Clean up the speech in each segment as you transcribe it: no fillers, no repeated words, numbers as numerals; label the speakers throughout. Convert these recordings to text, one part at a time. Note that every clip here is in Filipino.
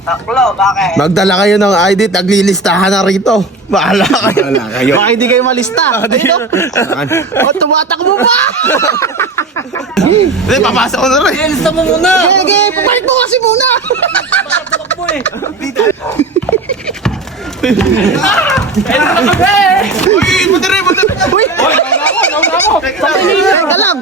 Speaker 1: Taklo, bakit?
Speaker 2: Magdala kayo ng ID, taglilistahan na rito. Bahala kayo.
Speaker 3: Baka hindi kayo malista. Ayun, o, tumatakbo pa!
Speaker 2: Hindi, papasok ko na rin.
Speaker 1: Ilista mo muna!
Speaker 3: Sige, papalit mo kasi muna!
Speaker 1: Takbo eh!
Speaker 2: Uy, buti rin.
Speaker 3: Teka lang!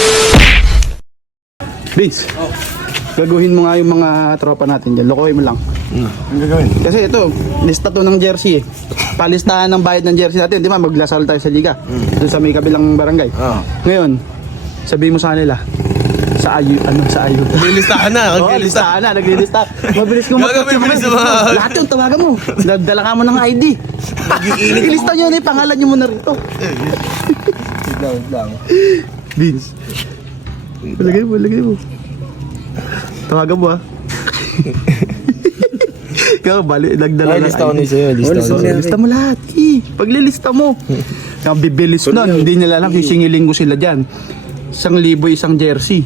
Speaker 3: Vince, gagawin mo nga yung mga tropa natin dyan. Lokohin mo lang.
Speaker 2: Ang gagawin?
Speaker 3: Kasi ito, lista to ng jersey eh. Palistahan ng bayad ng jersey natin. Di ba, maglasal tayo sa liga. Doon sa may kabilang barangay. Ngayon, sabihin mo sa kanila, sa ayun.
Speaker 2: Naglilistahan na.
Speaker 3: Naglilistahan na, naglilista. Mabilis mo
Speaker 2: Gagawin mo sa mga...
Speaker 3: lahat yun, tawagan mo. Nagdala ka mo ng ID. Ilista nyo na yung pangalan nyo muna rito.
Speaker 2: Wait lang.
Speaker 3: Vince. Lagay mo. Tawagan mo ha. Ikaw, nagdala ng
Speaker 2: Lista ko na
Speaker 3: ID.
Speaker 2: sa'yo.
Speaker 3: Lista mo lahat. Paglilista mo. Ang bibilis nun. Hindi nila alam, sisingiling ko sila dyan. 1,000 isang jersey.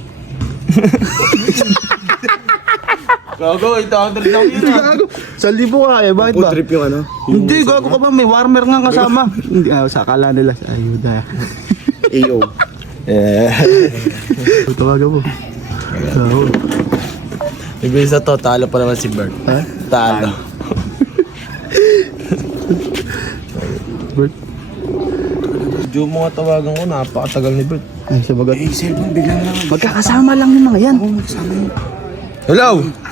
Speaker 2: Gago, 800 lang yun.
Speaker 3: Gago. 1,000 ka eh, bakit ba?
Speaker 2: Trip yung ano?
Speaker 3: Hindi, gago ka ba? May warmer nga kasama. Hindi, sakala nila. Ayuda.
Speaker 2: AO.
Speaker 3: Tawagan mo.
Speaker 2: Ibig sa to, talo pa naman si Bert.
Speaker 3: Ha?
Speaker 2: Talo.
Speaker 3: Bert.
Speaker 2: Diyo mo nga tawagan ko, napakatagal ni Bert.
Speaker 3: Ay, sa bagat.
Speaker 1: Cellphone, bigla na lang.
Speaker 3: Magkakasama lang yung mga yan.
Speaker 2: Hello?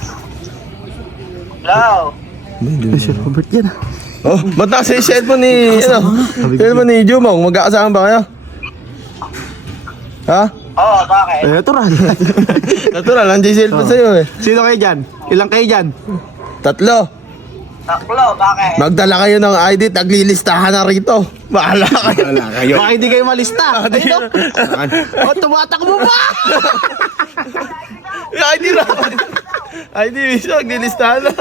Speaker 1: Hello?
Speaker 3: Ay, si Robert yan ah.
Speaker 2: Oh, ba't nasa yung cellphone ni, cellphone ni Jumong? Magkakasama ba kayo? Ha?
Speaker 1: Oo, bakit?
Speaker 3: Eto rin.
Speaker 2: Natural, nandiyan yung cellphone sa'yo eh.
Speaker 3: Sino kayo dyan? Ilang kayo dyan?
Speaker 2: 3.
Speaker 1: Taklo, bakit?
Speaker 2: Magdala kayo ng ID, taglilistahan na rito. Bahala kayo.
Speaker 3: Baka hindi kayo malista. Ayun, o, tumatakbo pa!
Speaker 2: ID na. ID mismo, naglilistahan na.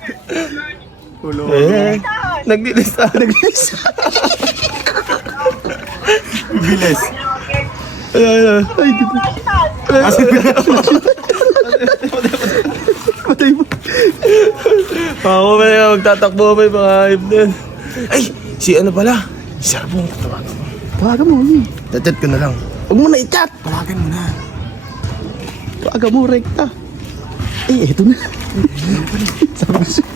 Speaker 2: Naglilistahan. Bilis. Ay,
Speaker 3: Patay mo.
Speaker 2: ako ba na magtatakbo ba yung mga hype na yun? Ay, si ano pala? Si Sarbong, tawagan mo.
Speaker 3: Tawagan mo.
Speaker 2: Chat ko na lang.
Speaker 3: Huwag mo na i-chat.
Speaker 2: Tawagan mo na.
Speaker 3: Tawagan mo, rekta. Eh, eto na. Sabi ko siya.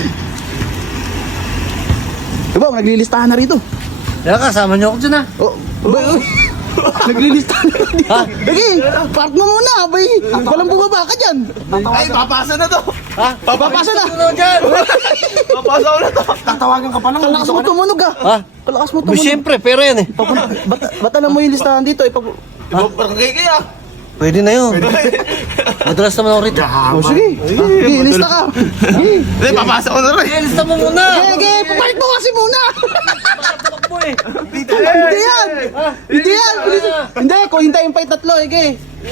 Speaker 3: Diba, naglilistahan na rito.
Speaker 1: Kaya kasama niyo ako dyan ah.
Speaker 3: Oh, naglilistahan na dito. Sige, park mo muna, abay. Walang bumaba ka dyan.
Speaker 2: Ay, papasa na to.
Speaker 1: Ha?
Speaker 3: Papasa na.
Speaker 2: Papasa ko na to.
Speaker 1: Tatawagan ka pa lang.
Speaker 3: Kalakas mo tumunog ah.
Speaker 1: Ha?
Speaker 3: Kalakas mo tumunog.
Speaker 1: Siyempre, pero yan eh.
Speaker 3: Ba't alam mo yung listahan dito?
Speaker 2: Barangay kaya.
Speaker 1: Pwede na yun. Madalas naman ako rito.
Speaker 3: Oh, sige. Sige, lista ka. Sige.
Speaker 2: Hindi, papasa ko na rin.
Speaker 1: Ilista mo muna!
Speaker 3: Sige, papalit mo kasi muna.
Speaker 1: Takbo eh!
Speaker 3: Hindi yan. Hindi yan. Hindi, kung hintayin pa yung tatlo, sige.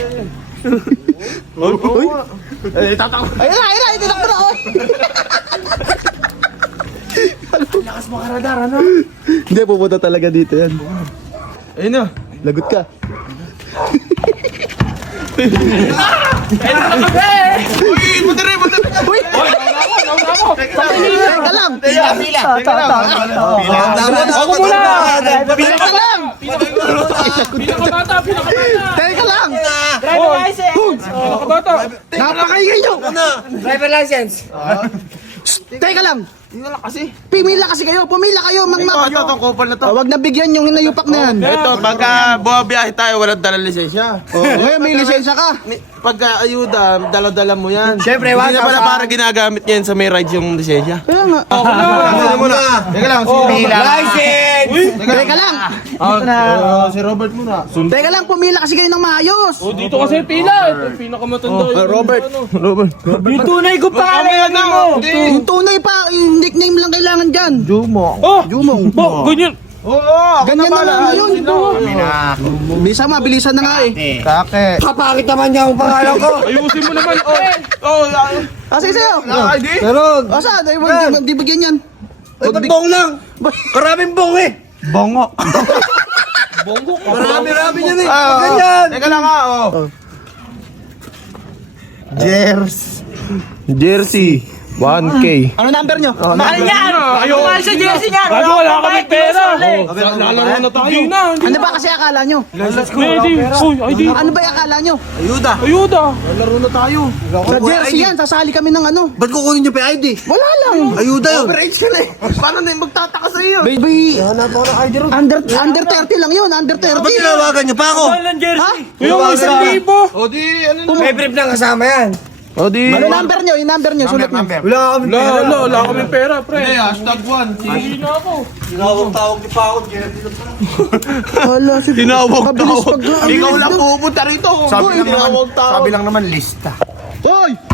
Speaker 3: Uy. Ayun na, itinak mo na, oy.
Speaker 1: Lakas mo ka radar, ano?
Speaker 3: Hindi, pupunta talaga dito yan.
Speaker 2: Ayun na.
Speaker 3: Lagot ka.
Speaker 2: Uy, buti rin.
Speaker 3: Uy! Teka lang!
Speaker 1: Pila!
Speaker 3: Ako muna! Teka lang! Teka lang!
Speaker 1: Driver license!
Speaker 3: Napakaingay nyo!
Speaker 1: Driver license!
Speaker 3: Teka lang!
Speaker 2: Wala kasi.
Speaker 3: Pumila kayo, mangmak!
Speaker 2: Ito, itong kupal na to.
Speaker 3: Wag na bigyan yung inayupak na yan.
Speaker 2: Ito, pagka bumabiyahe tayo, walang dalang lisensya.
Speaker 3: Ngayon may lisensya ka.
Speaker 2: Pagka ayuda, dala-dala mo yan.
Speaker 1: Siyempre,
Speaker 2: Hindi
Speaker 1: wag
Speaker 2: na pala
Speaker 1: sa-
Speaker 2: para ginagamit yan sa may rides yung lisensya.
Speaker 3: Kaya nga.
Speaker 2: Ano muna? Teka lang,
Speaker 1: License!
Speaker 3: Teka lang!
Speaker 2: si Robert muna.
Speaker 3: Teka lang, pumila kasi kayo ng maayos!
Speaker 4: Dito kasi pila. Ito yung pinakamatanda.
Speaker 3: Robert!
Speaker 1: Yung tunay ko pa!
Speaker 3: Yung tunay pa, yung nickname lang kailangan dyan.
Speaker 2: Jumo.
Speaker 4: Oh!
Speaker 3: Jumong.
Speaker 4: Oh, ganyan.
Speaker 2: Oo,
Speaker 3: Ganyan na lang yun. Bilisan na nga eh.
Speaker 2: Kake.
Speaker 1: Kapakit naman niya ang pangalan ko!
Speaker 4: Ayusin mo naman. Oh.
Speaker 3: Kasi sa'yo.
Speaker 2: ID?
Speaker 1: Meron!
Speaker 3: O saan? Di bigyan yan.
Speaker 1: Ay, ba't bong lang? Karaming bong eh!
Speaker 2: Bongo.
Speaker 1: Marami-rami yan eh!
Speaker 2: Ganyan. Teka lang ha, Jersey. 1K.
Speaker 3: Ano number nyo?
Speaker 4: Mahal yan!
Speaker 2: Ayaw.
Speaker 4: Mahal sa jersey niyan!
Speaker 2: Bago wala kami pera.
Speaker 4: Lalaro na tayo. Hindi na, hindi
Speaker 3: Ano ba kasi akala nyo?
Speaker 4: Ready. Uy, ID.
Speaker 3: Ano ba yung akala nyo?
Speaker 1: Ayuda.
Speaker 4: Ayuda.
Speaker 3: Sa jersey yan, sasali kami ng ano.
Speaker 1: Ba't kukunin niyo pa ID?
Speaker 3: Wala lang.
Speaker 1: Ayuda yun.
Speaker 2: Paano na yung magtataka sa iyo?
Speaker 3: Baby, under 30 lang yun, under 30.
Speaker 1: Ba't tinawagan niyo pa ako?
Speaker 3: Ha?
Speaker 4: Yung 1,000.
Speaker 2: O di, ano na?
Speaker 1: May brief na kasama yan.
Speaker 2: O di.
Speaker 3: Ano number nyo? Yung number nyo, sulat nyo.
Speaker 1: Wala kami pera.
Speaker 4: Wala kami pera, pre.
Speaker 2: Hashtag 1.
Speaker 4: Hindi na ako.
Speaker 1: Tinawag-tawag niyo pa ako.
Speaker 3: Wala, sige.
Speaker 2: Tinawag
Speaker 3: Mabilis
Speaker 2: tawag.
Speaker 3: pag-
Speaker 2: Ikaw lang pupunta rito.
Speaker 1: Sabi lang naman lista.
Speaker 3: Hoy!